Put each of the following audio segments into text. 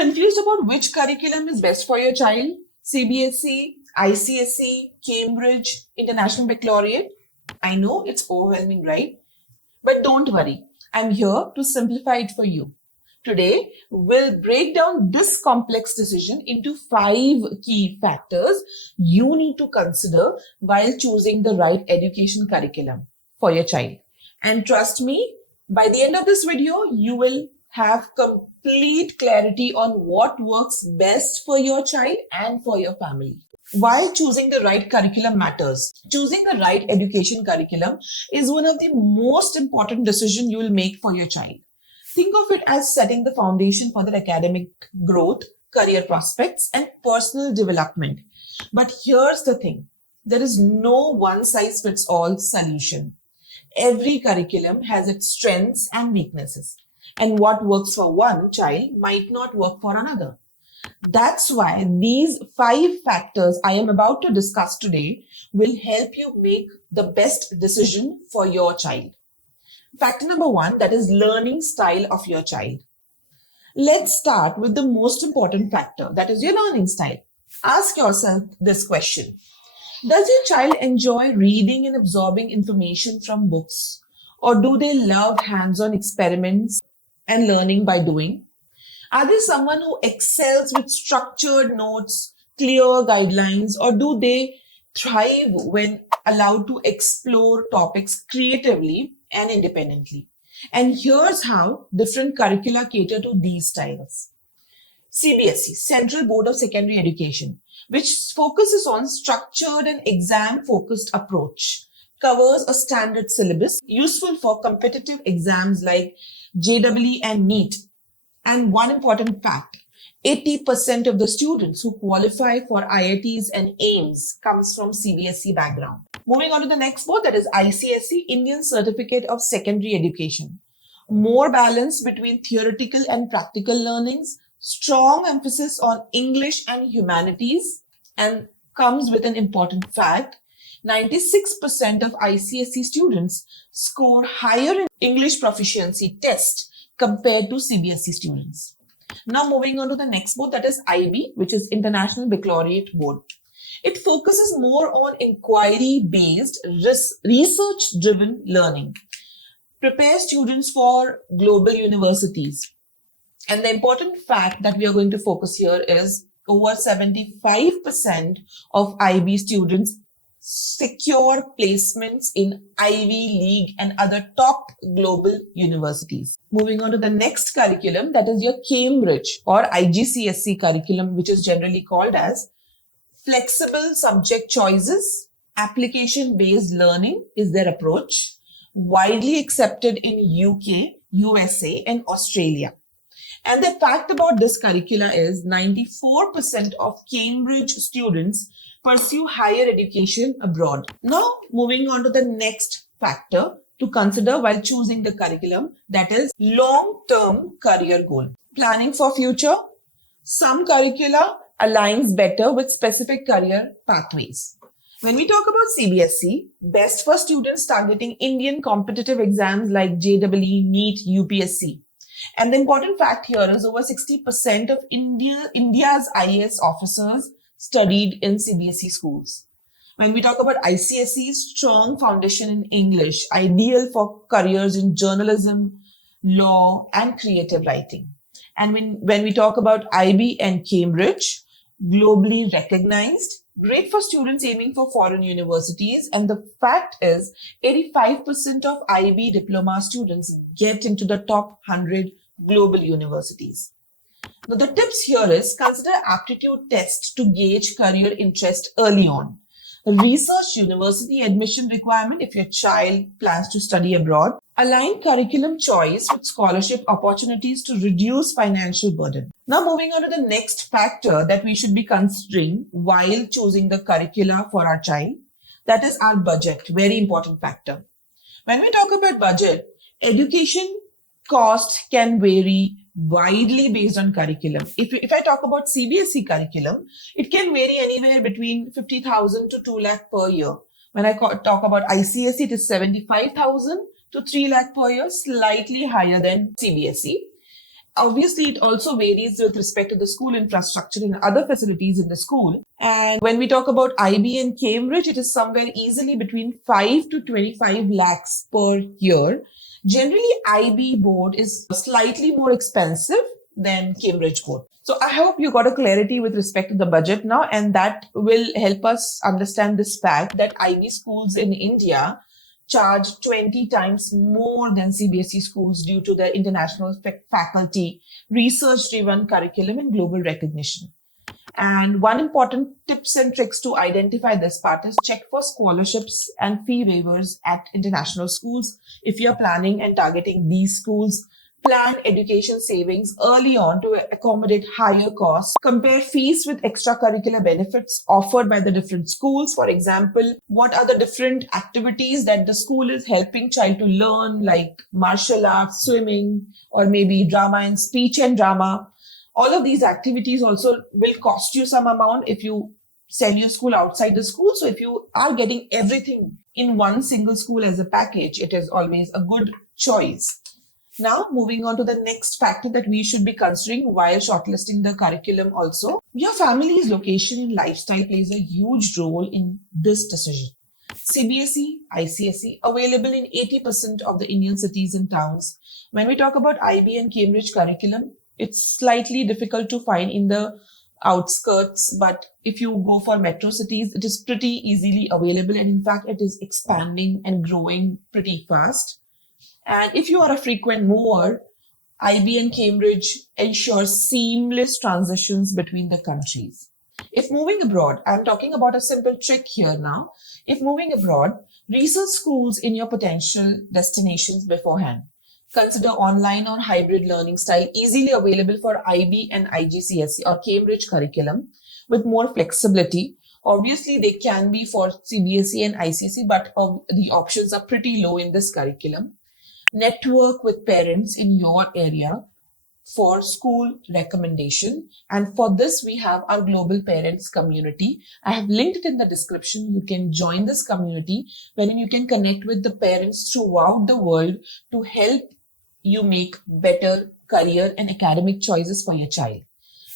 Confused about which curriculum is best for your child? CBSE, ICSE, Cambridge, International Baccalaureate? I know it's overwhelming, right? But don't worry, I'm here to simplify it for you. Today, we'll break down this complex decision into 5 key factors you need to consider while choosing the right education curriculum for your child. And trust me, by the end of this video, you will have complete clarity on what works best for your child and for your family. Why choosing the right curriculum matters. Choosing the right education curriculum is one of the most important decisions you will make for your child. Think of it as setting the foundation for their academic growth, career prospects, and personal development. But here's the thing. There is no one-size-fits-all solution. Every curriculum has its strengths and weaknesses. And what works for one child might not work for another. That's why these 5 factors I am about to discuss today will help you make the best decision for your child. Factor number 1, that is learning style of your child. Let's start with the most important factor, that is your learning style. Ask yourself this question. Does your child enjoy reading and absorbing information from books? Or do they love hands-on experiments and learning by doing? Are they someone who excels with structured notes, clear guidelines, or do they thrive when allowed to explore topics creatively and independently? And here's how different curricula cater to these styles. CBSE, Central Board of Secondary Education, which focuses on structured and exam-focused approach, covers a standard syllabus useful for competitive exams like JEE and NEET. And one important fact, 80% of the students who qualify for IITs and AIIMS comes from CBSE background. Moving on to the next board, that is ICSE, Indian Certificate of Secondary Education. More balance between theoretical and practical learnings, strong emphasis on English and humanities, and comes with an important fact, 96% of ICSE students score higher in English proficiency test compared to CBSE students. Now moving on to the next board, that is IB, which is International Baccalaureate Board. It focuses more on inquiry-based, research-driven learning. Prepares students for global universities. And the important fact that we are going to focus here is over 75% of IB students secure placements in Ivy League and other top global universities. Moving on to the next curriculum, that is your Cambridge or IGCSE curriculum, which is generally called as flexible subject choices, application-based learning is their approach, widely accepted in UK, USA, and Australia. And the fact about this curricula is 94% of Cambridge students pursue higher education abroad. Now, moving on to the next factor to consider while choosing the curriculum, that is long-term career goal. Planning for future. Some curricula aligns better with specific career pathways. When we talk about CBSE, best for students targeting Indian competitive exams like JEE, NEET, UPSC. And the important fact here is over 60% of India's IAS officers studied in CBSE schools. When we talk about ICSE, strong foundation in English, ideal for careers in journalism, law, and creative writing. And when we talk about IB and Cambridge, globally recognized, great for students aiming for foreign universities. And the fact is, 85% of IB diploma students get into the top 100 global universities. Now, the tips here is consider aptitude tests to gauge career interest early on. Research university admission requirement if your child plans to study abroad. Align curriculum choice with scholarship opportunities to reduce financial burden. Now moving on to the next factor that we should be considering while choosing the curricula for our child. That is our budget, very important factor. When we talk about budget, education cost can vary widely based on curriculum. If I talk about CBSE curriculum, it can vary anywhere between 50,000 to 2 lakh per year. When I talk about ICSE, it is 75,000 to 3 lakh per year, slightly higher than CBSE. Obviously, it also varies with respect to the school infrastructure and other facilities in the school. And when we talk about IB and Cambridge, it is somewhere easily between 5 to 25 lakhs per year. Generally, IB board is slightly more expensive than Cambridge board. So I hope you got a clarity with respect to the budget now, and that will help us understand this fact that IB schools in India charge 20 times more than CBSE schools due to their international faculty, research-driven curriculum, and global recognition. And one important tips and tricks to identify this part is check for scholarships and fee waivers at international schools. If you're planning and targeting these schools, plan education savings early on to accommodate higher costs. Compare fees with extracurricular benefits offered by the different schools. For example, what are the different activities that the school is helping child to learn, like martial arts, swimming, or maybe drama and speech and drama. All of these activities also will cost you some amount if you send your school outside the school. So if you are getting everything in one single school as a package, it is always a good choice. Now, moving on to the next factor that we should be considering while shortlisting the curriculum also. Your family's location and lifestyle plays a huge role in this decision. CBSE, ICSE available in 80% of the Indian cities and towns. When we talk about IB and Cambridge curriculum, it's slightly difficult to find in the outskirts, but if you go for metro cities, it is pretty easily available, and in fact, it is expanding and growing pretty fast. And if you are a frequent mover, IB and Cambridge ensure seamless transitions between the countries. If moving abroad, I'm talking about a simple trick here now. If moving abroad, research schools in your potential destinations beforehand. Consider online or hybrid learning style easily available for IB and IGCSE or Cambridge curriculum with more flexibility. Obviously, they can be for CBSE and ICSE, but the options are pretty low in this curriculum. Network with parents in your area for school recommendation. And for this, we have our global parents community. I have linked it in the description. You can join this community wherein you can connect with the parents throughout the world to help you make better career and academic choices for your child.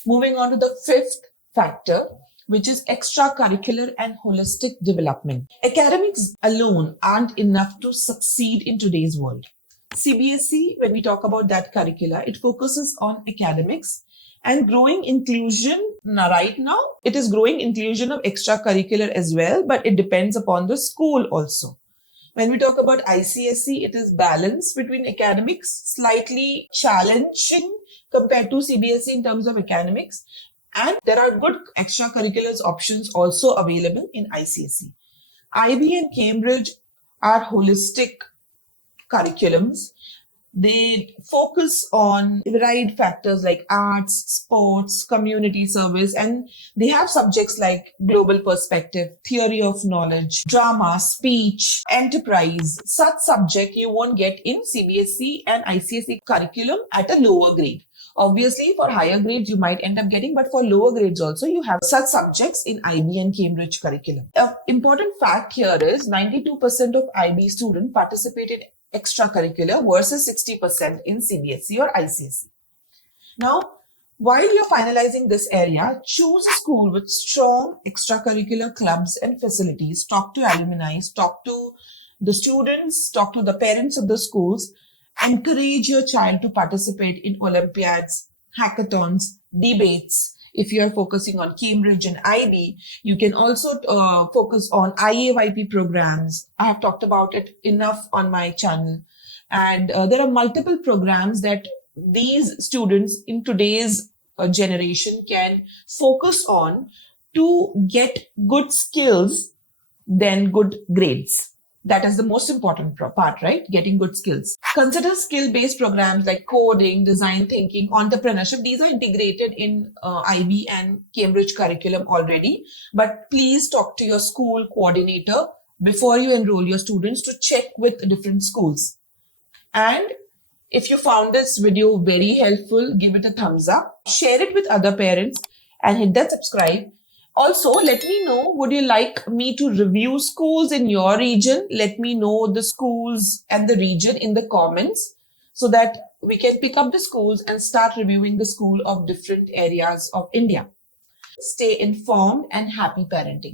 Moving on to the fifth factor, which is extracurricular and holistic development. Academics alone aren't enough to succeed in today's world. CBSE, when we talk about that curricula, it focuses on academics and growing inclusion. Now, right now, it is growing inclusion of extracurricular as well, but it depends upon the school also. When we talk about ICSE, it is balanced between academics, slightly challenging compared to CBSE in terms of academics. And there are good extracurriculars options also available in ICSE. IB and Cambridge are holistic curriculums. They focus on varied factors like arts, sports, community service, and they have subjects like global perspective, theory of knowledge, drama, speech, enterprise. Such subject you won't get in CBSE and ICSE curriculum at a lower grade. Obviously, for higher grades, you might end up getting, but for lower grades also, you have such subjects in IB and Cambridge curriculum. An important fact here is 92% of IB students participated extracurricular versus 60% in CBSE or ICSE. Now, while you're finalizing this area, choose a school with strong extracurricular clubs and facilities. Talk to alumni, talk to the students, talk to the parents of the schools. Encourage your child to participate in Olympiads, hackathons, debates. If you are focusing on Cambridge and IB, you can also focus on IAYP programs. I have talked about it enough on my channel. And there are multiple programs that these students in today's generation can focus on to get good skills than good grades. That is the most important part, right? Getting good skills. Consider skill-based programs like coding, design thinking, entrepreneurship. These are integrated in IB and Cambridge curriculum already. But please talk to your school coordinator before you enroll your students to check with different schools. And if you found this video very helpful, give it a thumbs up, share it with other parents, and hit that subscribe. Also, let me know, would you like me to review schools in your region? Let me know the schools and the region in the comments so that we can pick up the schools and start reviewing the school of different areas of India. Stay informed and happy parenting.